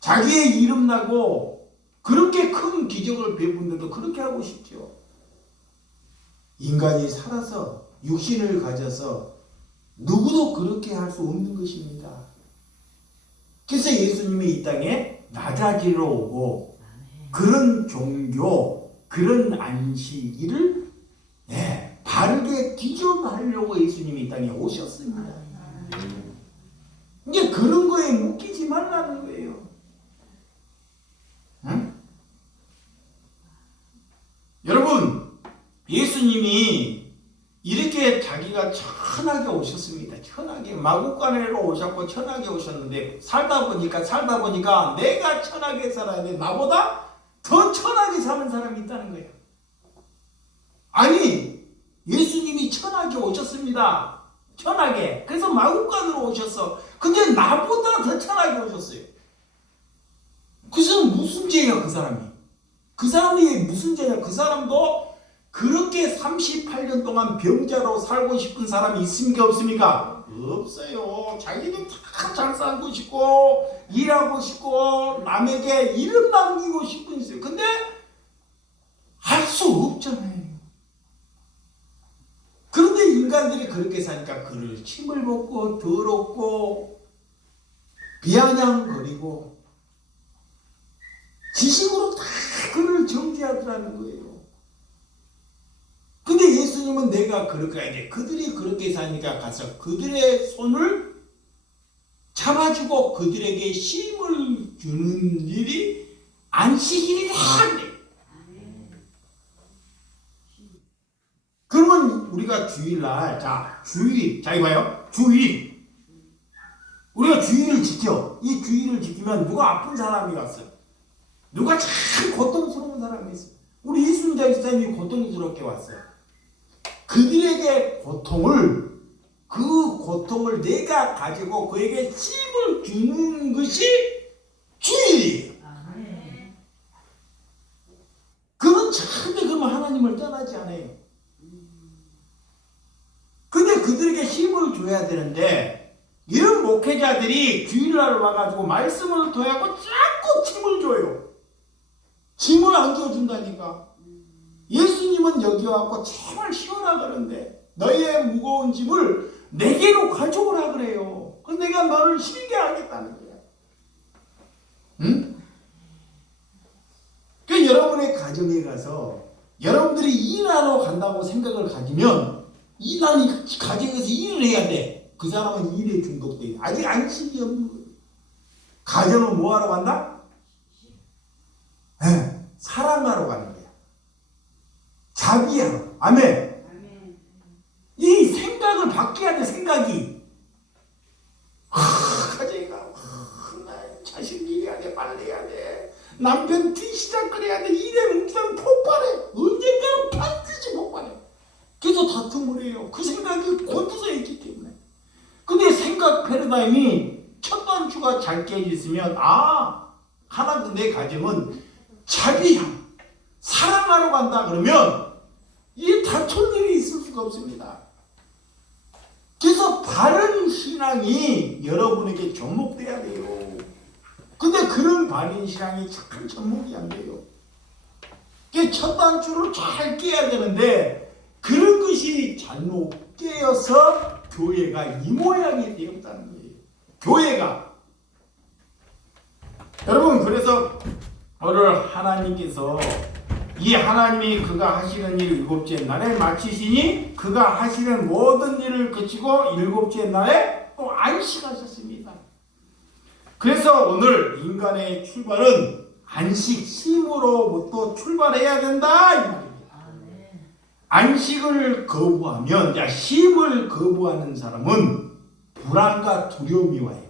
자기의 이름 나고 그렇게 큰 기적을 베푼데도 그렇게 하고 싶죠. 인간이 살아서 육신을 가져서 누구도 그렇게 할 수 없는 것입니다. 그래서 예수님이 이 땅에 낮아지러 오고 그런 종교, 그런 안식일을 바르게 기점하려고 예수님이 이 땅에 오셨습니다. 이제 그런 거에 묶이지 말라는 거예요. 응? 여러분, 예수님이 이렇게 자기가 천하게 오셨습니다. 천하게 마구간으로 오셨고 천하게 오셨는데 살다 보니까 내가 천하게 살아야 돼. 나보다 더 천하게 사는 사람이 있다는 거예요. 아니 예수님이 천하게 오셨습니다. 천하게. 그래서 마구간으로 오셨어. 근데 나보다 더 천하게 오셨어요. 그 사람 무슨 죄야 그 사람이? 그 사람이 무슨 죄냐? 그 사람도 그렇게 38년 동안 병자로 살고 싶은 사람이 있습니까 없습니까? 없어요. 자기도 다 잘 살고 싶고 일하고 싶고 남에게 이름 남기고 싶은 있어요. 근데 할 수 없잖아요. 그런데 인간들이 그렇게 사니까 그를 침을 먹고 더럽고 비아냥거리고 지식으로 다 그를 정죄하더라는 거예요. 근데 예수님은 내가 그렇게 해야 돼. 그들이 그렇게 사니까 가서 그들의 손을 잡아주고 그들에게 쉼을 주는 일이 안식일이라. 그러면 우리가 주일날, 자 이봐요. 주일. 우리가 주일을 지켜. 이 주일을 지키면 누가 아픈 사람이 왔어. 누가 참 고통스러운 사람이 있어. 우리 이순자 집사님이 고통스럽게 왔어요. 그들에게 그 고통을 내가 가지고 그에게 힘을 주는 것이 주일이에요. 그건 절대 그러면 하나님을 떠나지 않아요. 근데 그들에게 힘을 줘야 되는데 이런 목회자들이 주일날 와가지고 말씀을 통하고 자꾸 힘을 줘요. 힘을 안 줘준다니까. 예수님은 여기 와서 제발 쉬어라 그러는데 너의 무거운 짐을 내게로 가져오라 그래요. 그래서 내가 너를 쉬게 하겠다는 거야. 응? 그 여러분의 가정에 가서 여러분들이 일하러 간다고 생각을 가지면 나는 가정에서 일을 해야 돼. 그 사람은 일에 중독돼. 아직 안식이 없는 거예요. 가정은 뭐 하러 간다? 네, 사랑하러 가는 거야. 자비하러. 아멘. 이 생각을 바뀌어야 돼. 생각이. 가정이가 자식 일해야 돼. 빨래해야 돼. 남편 시작 끓여야 돼. 일에 묵상 폭발해. 언젠가는 반드시 폭발해. 그래서 다툼을 해요. 그 생각이 곤두서 있기 때문에. 근데 생각 패러다임이 첫 단추가 잘 깨졌으면 하나 내 가정은 자비함, 사랑하러 간다 그러면 이게 다툴 일이 있을 수가 없습니다. 그래서 바른 신앙이 여러분에게 접목돼야 돼요. 근데 그런 바른 신앙이 참 접목이 안 돼요. 첫 단추를 잘 깨야 되는데 그런 것이 잘못 깨어서 교회가 이 모양이 되었다는 거예요. 교회가. 여러분, 그래서 오늘 하나님께서 이 하나님이 그가 하시는 일 일곱째 날에 마치시니 그가 하시는 모든 일을 그치고 일곱째 날에 또 안식하셨습니다. 그래서 오늘 인간의 출발은 안식, 쉼으로부터 출발해야 된다 이 말입니다. 안식을 거부하면, 쉼을 거부하는 사람은 불안과 두려움이 와요.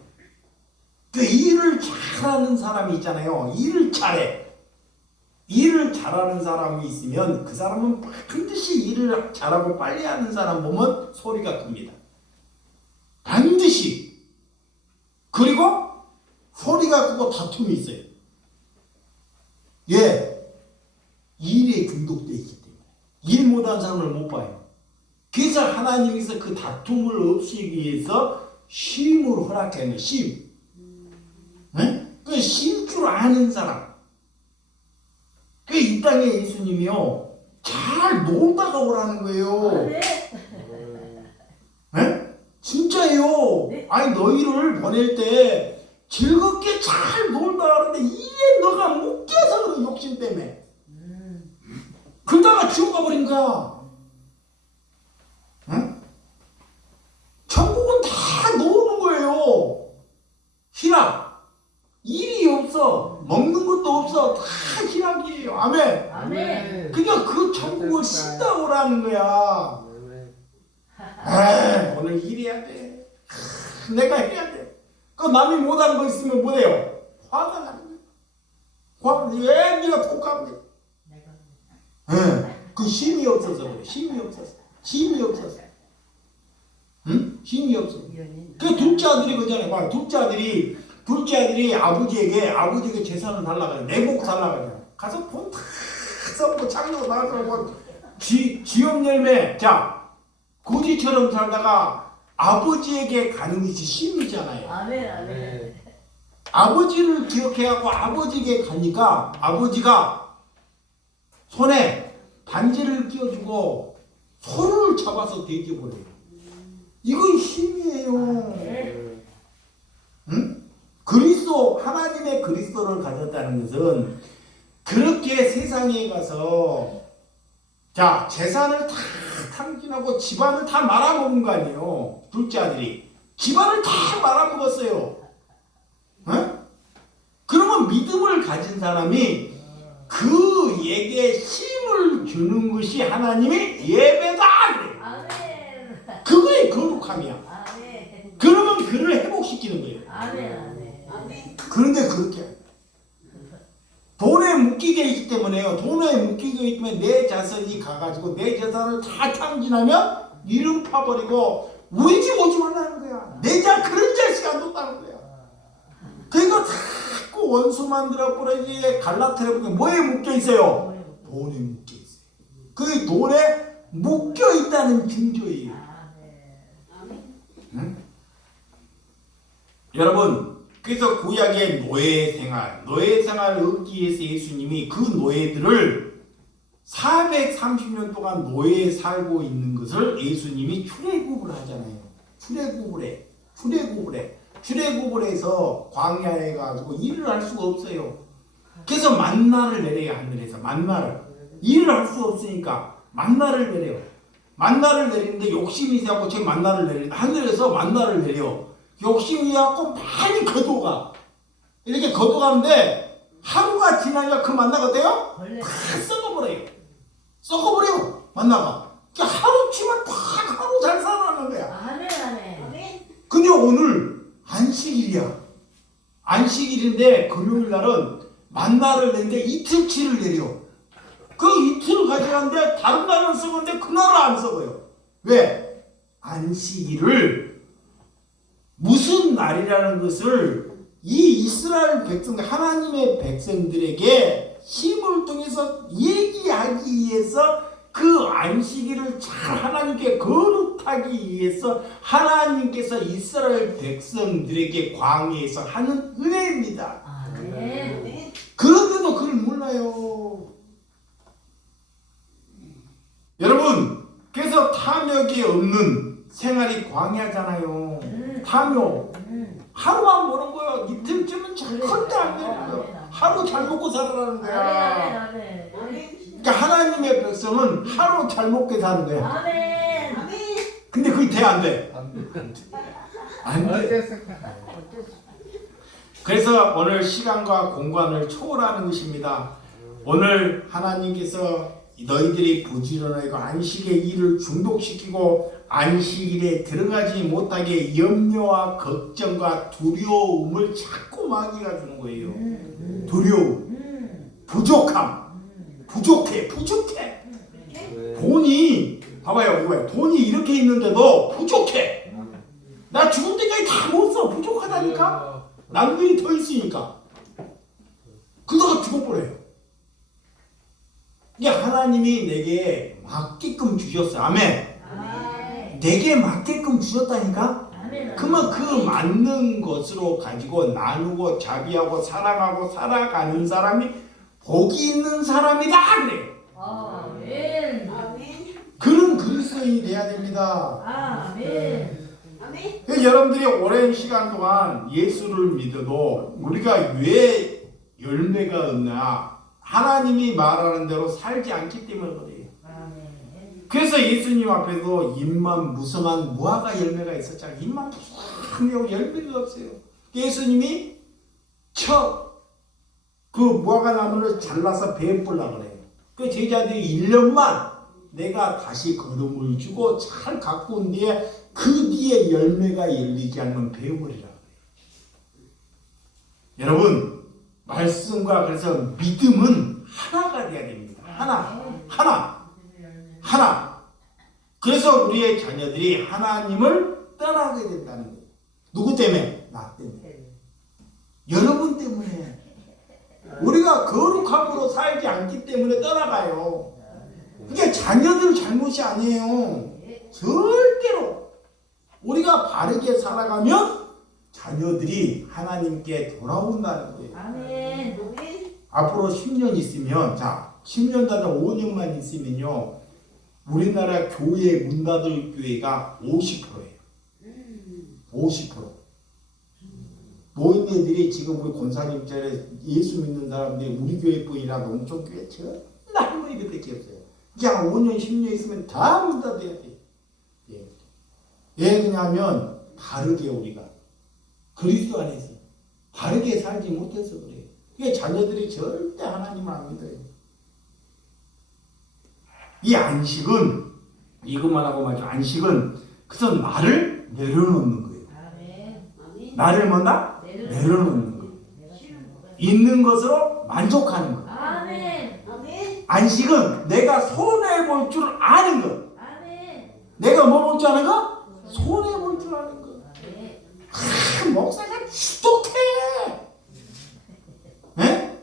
그 일을 잘하는 사람이 있잖아요. 일을 잘해. 일을 잘하는 사람이 있으면 그 사람은 반드시 일을 잘하고 빨리 하는 사람 보면 소리가 큽니다. 반드시. 그리고 소리가 크고 다툼이 있어요. 일에 중독되어 있기 때문에. 일 못하는 사람을 못 봐요. 그래서 하나님께서 그 다툼을 없애기 위해서 쉼을 허락하는 쉼. 그 쉴 줄 아는 사람. 이 땅에 예수님이요 잘 놀다가 오라는 거예요. 진짜예요. 아니 너희를 보낼 때 즐겁게 잘 놀다 하는데 이에 너가 묶여서 그런 욕심 때문에 그러다가 지옥 가버린 거야. 천국은 다 노는 거예요. 희락. 일이 없어. 먹는 것도 없어. 다 희락이에요. 아멘. 아멘. 그러니까 그 천국을 씻다 오라는 거야. 오늘 일해야 돼. 내가 해야 돼. 그 남이 못하는 거 있으면 뭐래요? 화가 나는 거야. 왜 네가 독하면 그 힘이 없어서 그래. 힘이 없어서. 힘이 없어서. 힘이 없어. 그 둘째 아들이 그잖아요. 봐. 둘째 아들이 아버지에게 재산을 달라고 그래. 내복 달라고 그래. 가서 돈 다 써먹고 창조 나가서 지업 열매. 고지처럼 살다가 아버지에게 가는 것이 힘이잖아요. 아멘. 아버지를 기억해갖고 아버지에게 가니까 아버지가 손에 반지를 끼워주고 손을 잡아서 대줘버려요. 이건 힘이에요. 그리스도, 하나님의 그리스도를 가졌다는 것은 그렇게 세상에 가서 재산을 다 탕진하고 집안을 다 말아먹은 거 아니에요. 둘째 아들이 집안을 다 말아먹었어요. 그러면 믿음을 가진 사람이 그에게 힘을 주는 것이 하나님의 예배다 그래요. 그거의 거룩함이야. 그러면 그를 회복시키는 거예요. 그런데 그렇게 돈에 묶이게 있기 때문에요. 돈에 묶이게 있기 때문에 내 자손이 가가지고 내 재산을 다 탕진하면 이름 파버리고 우리 집 오지 말라는 거야. 그런 자식 안 뒀다는 거야. 그러니까 자꾸 원수 만들어 버리지 갈라트려 보면 뭐에 묶여 있어요? 돈에 묶여 있어요. 그 돈에 묶여 있다는 징조예요. 여러분, 그래서 구약의 노예 생활을 얻기 위해서 예수님이 그 노예들을 430년 동안 노예에 살고 있는 것을 예수님이 출애굽을 하잖아요. 출애굽을 해서 광야에 가지고 일을 할 수가 없어요. 그래서 만나를 내려요. 하늘에서 만나를. 일을 할 수 없으니까 만나를 내려요. 만나를 내리는데 욕심이 있어갖고 제 만나를 내린다. 하늘에서 만나를 내려. 욕심이 있어갖고 많이 거둬가. 이렇게 거둬가는데 하루가 지나니까 그 만나가 어때요? 다 썩어버려요. 썩어버려요. 만나가. 하루치만 딱 하루 잘 살아가는 거야. 아멘 아멘. 근데 오늘 안식일이야. 안식일인데 금요일 날은 만나를 내는데 이틀치를 내려. 그 이틀을 가져가는데 다른 날은 썩었는데 그날은 안 썩어요. 왜? 안식일을 무슨 날이라는 것을 이 이스라엘 백성, 하나님의 백성들에게 힘을 통해서 얘기하기 위해서 그 안식일을 잘 하나님께 거룩하기 위해서 하나님께서 이스라엘 백성들에게 광야에서 하는 은혜입니다. 아멘. 그런데도 그걸 몰라요. 여러분, 그래서 탐욕이 없는 생활이 광야잖아요. 탐욕. 하루만 보는 거야. 이틀쯤은 절대 안 되는 거야. 하루 잘 먹고 살아라는 거야. 아멘 아멘. 그러니까 하나님의 백성은 하루 잘 먹게 사는 거야. 아멘. 근데 그게 돼, 안 돼? 안 돼. 어땠을까? 그래서 오늘 시간과 공간을 초월하는 것입니다. 오늘 하나님께서 너희들이 부지런하고 안식의 일을 중독시키고 안식일에 들어가지 못하게 염려와 걱정과 두려움을 자꾸 마귀가 주는 거예요. 두려움, 부족함, 부족해. 돈이 봐봐요, 이거요. 돈이 이렇게 있는데도 부족해. 나 죽을 때까지 다 못 써. 부족하다니까. 남들이 더 있으니까. 그러다가 죽어버려요. 이게 하나님이 내게 맞게끔 주셨어요. 아멘. 내게 맞게끔 주셨다니까. 그러면 그 맞는 것으로 가지고 나누고 자비하고 사랑하고 살아가는 사람이 복이 있는 사람이다 그래. 아멘. 그런 그리스도인이 돼야 됩니다. 아멘. 여러분들이 오랜 시간 동안 예수를 믿어도 우리가 왜 열매가 없나? 하나님이 말하는 대로 살지 않기 때문에 그래요. 그래서 예수님 앞에도 입만 무성한 무화과 열매가 있었잖아요. 입만 무성하고 열매가 없어요. 예수님이 그 무화과 나무를 잘라서 배에 뿌려고 그래요. 그 제자들이 1년만 내가 다시 거름을 주고 잘 갖고 온 뒤에 그 뒤에 열매가 열리지 않으면 배워버리라고 그래요. 여러분, 말씀과 그래서 믿음은 하나가 돼야 됩니다. 하나. 그래서 우리의 자녀들이 하나님을 떠나게 된다는 거예요. 누구 때문에? 나 때문에. 여러분 때문에. 우리가 거룩함으로 살지 않기 때문에 떠나가요. 그게 자녀들 잘못이 아니에요. 절대로. 우리가 바르게 살아가면 자녀들이 하나님께 돌아온다는 거예요. 아멘. 앞으로 10년 있으면, 10년 닫아 5년만 있으면요, 우리나라 교회 문 닫을 교회가 50%예요. 50%. 노인네들이 지금 우리 권사님처럼 예수 믿는 사람들이 우리 교회뿐이나 농촌교회 전부 할머니 그때밖에 없어요. 그냥 5년, 10년 있으면 다 문 닫아야 돼. 왜 그러냐면 바르게 우리가 그리스도 안에서 바르게 살지 못해서 그래요. 그게 자녀들이 절대 하나님을 안 믿어요. 이 안식은 이것만 하고 말죠. 안식은 그래서 나를 내려놓는 거예요. 나를 뭐다? 내려놓는 거예요. 있는 것으로 만족하는 거예요. 안식은 내가 손해 볼 줄 아는 것. 내가 뭐 볼 줄 아는 거? 손해 볼 줄 아는 거. 목사가 주독해. 네?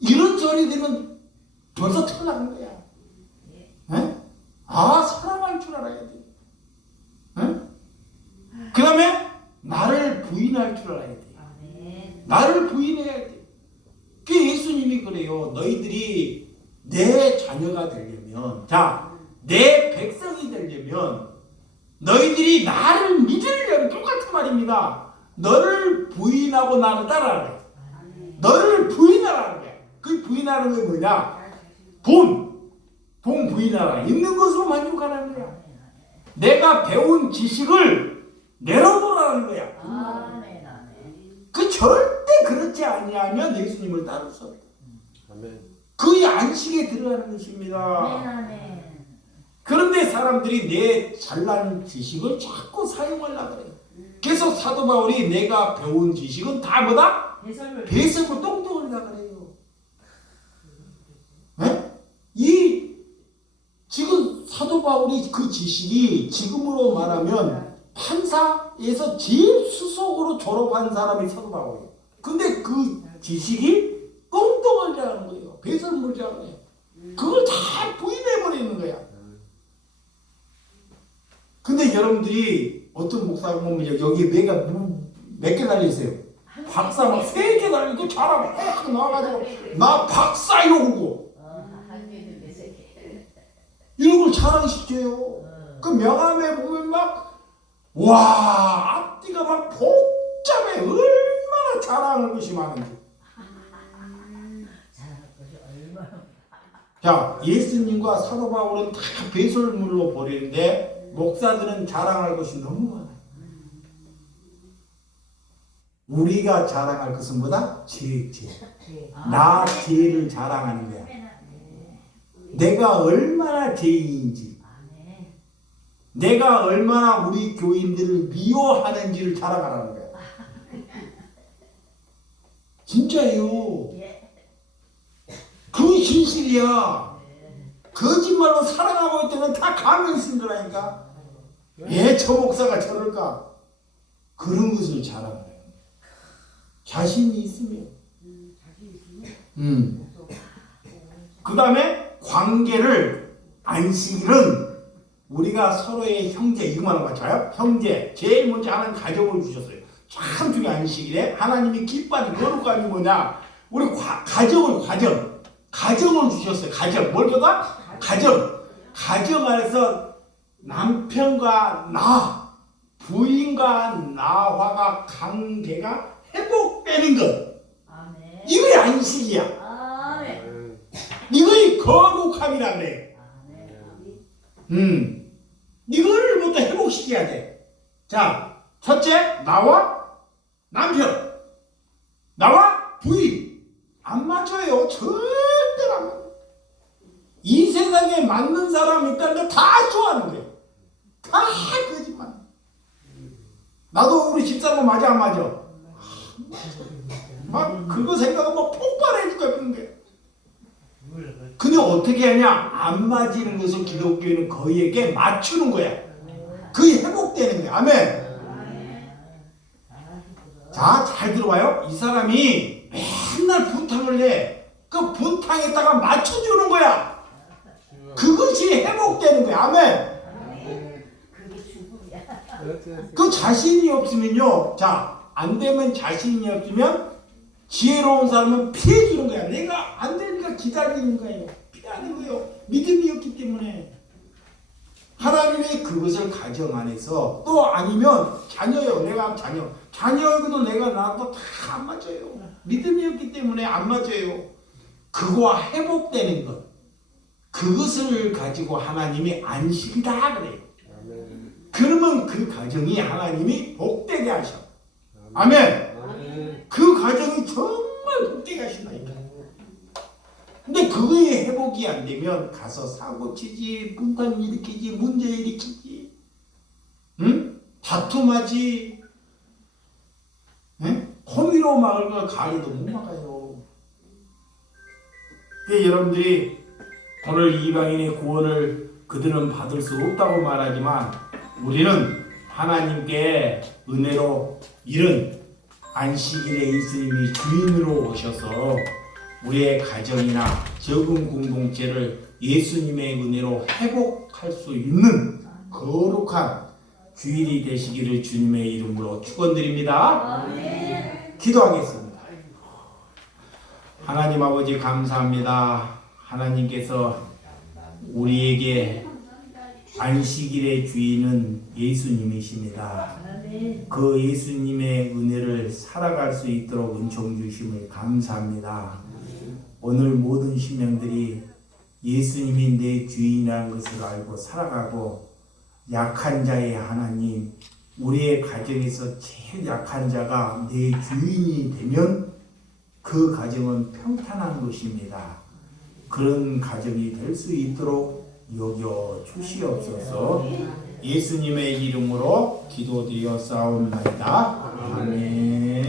이런 소리 들으면 벌써 탈락한 거야. 네? 사랑할 줄 알아야 돼. 네? 그 다음에 나를 부인할 줄 알아야 돼. 나를 부인해야 돼. 그 예수님이 그래요. 너희들이 내 자녀가 되려면, 내 백성이 되려면 너희들이 나를 믿으려면 똑같은 말입니다. 너를 부인하고 나를 따라하래. 너를 부인하라는 거야. 그 부인하는 게 뭐냐? 돈, 돈 부인하라. 있는 것으로 만족하라는 거야. 내가 배운 지식을 내려놓으라는 거야. 아멘. 아멘. 그 절대 그렇지 아니하면 예수님을 따를 수 없다. 아멘. 그 안식에 들어가는 것입니다. 아멘. 그런데 사람들이 내 잘난 지식을 자꾸 사용하려고 그래요. 그래서 사도 바울이 내가 배운 지식은 다 뭐다? 배설물 똥똥하려고 그래요. 네? 이 지금 사도 바울이 그 지식이 지금으로 말하면 판사에서 제일 수석으로 졸업한 사람이 사도 바울이에요. 근데 그 지식이 똥똥하려는 거예요. 배설물이라는 거예요. 그걸 다 부인해버리는 거야. 근데 여러분들이 어떤 목사가 보면 여기 뇌가 몇 개 달려있어요. 박사 막 3개 달리고 자랑 막 나와가지고 나 박사 이러고 이런 걸 자랑시켜요. 그 명함에 보면 막 와 앞뒤가 막 복잡해. 얼마나 자랑할 것이 많은지. 자, 예수님과 사도 바울은 다 배설물로 버리는데 목사들은 자랑할 것이 너무 많아요. 우리가 자랑할 것은 뭐다? 죄. 나 죄를 자랑하는 거야. 내가 얼마나 죄인인지, 내가 얼마나 우리 교인들을 미워하는지를 자랑하라는 거야. 진짜예요. 그게 진실이야. 거짓말로 살아가고 있다는 다 가면 쓴 거라니까. 왜 저 목사가 저럴까? 그런 것을 자랑해요. 자신이 있으면. 그 다음에 관계를, 안식일은 우리가 서로의 형제, 이거만 맞아요? 형제, 제일 먼저 하나님 가정을 주셨어요. 참 중요한 안식일에 하나님이 기뻐하는 거룩함이 뭐냐? 우리 가정을 주셨어요. 가정. 뭘 줘다? 가정 안에서 남편과 나, 부인과 나와가 관계가 회복되는 것. 아멘. 이게 안식이야. 아멘. 이거의 거룩함이라 그래. 이거를 모두 회복시켜야 돼. 자, 첫째, 나와 남편, 나와 부인. 안 맞아요. 절대로 안 맞아요. 이 세상에 맞는 사람이 있다는 거 다 좋아하는 거예요. 다 거짓말. 나도 우리 집사람 맞아 안 맞아? 막 그거 생각하면 막 폭발해 줄까 그런데. 근데 어떻게 하냐? 안 맞는 것을 기독교인은 그에게 맞추는 거야. 그게 회복되는 거야. 아멘. 자, 잘 들어봐요. 이 사람이 맨날 분탕을 해. 그 분탕에다가 맞춰주는 거야. 그것이 회복되는 거야. 아멘. 그 자신이 없으면요. 자, 안 되면 자신이 없으면 지혜로운 사람은 피해주는 거야. 내가 안 되니까 기다리는 거예요. 피하는 거예요. 믿음이 없기 때문에. 하나님이 그것을 가정 안에서 또 아니면 자녀요. 내가 자녀이고도 내가 나도 다 안 맞아요. 믿음이 없기 때문에 안 맞아요. 그거와 회복되는 것. 그것을 가지고 하나님이 안식이다 그래요. 그러면 그 가정이 하나님이 복되게 하셔. 아멘. 그 가정이 정말 복되게 하신다니까. 근데 그거에 회복이 안 되면 가서 사고치지, 분탕 일으키지, 문제 일으키지, 다툼하지, 호미로 막을 걸 가리도 못 막아요. 그러니까 여러분들이 오늘 이방인의 구원을 그들은 받을 수 없다고 말하지만 우리는 하나님께 은혜로 이런 안식일에 예수님이 주인으로 오셔서 우리의 가정이나 적은 공동체를 예수님의 은혜로 회복할 수 있는 거룩한 주일이 되시기를 주님의 이름으로 축원드립니다. 기도하겠습니다. 하나님 아버지 감사합니다. 하나님께서 우리에게 안식일의 주인은 예수님이십니다. 그 예수님의 은혜를 살아갈 수 있도록 은총 주심을 감사합니다. 오늘 모든 심령들이 예수님이 내 주인이라는 것을 알고 살아가고 약한 자의 하나님, 우리의 가정에서 제일 약한 자가 내 주인이 되면 그 가정은 평탄한 것입니다. 그런 가정이 될 수 있도록 여겨 주시옵소서. 예수님의 이름으로 기도드려 싸움나이다. 아멘.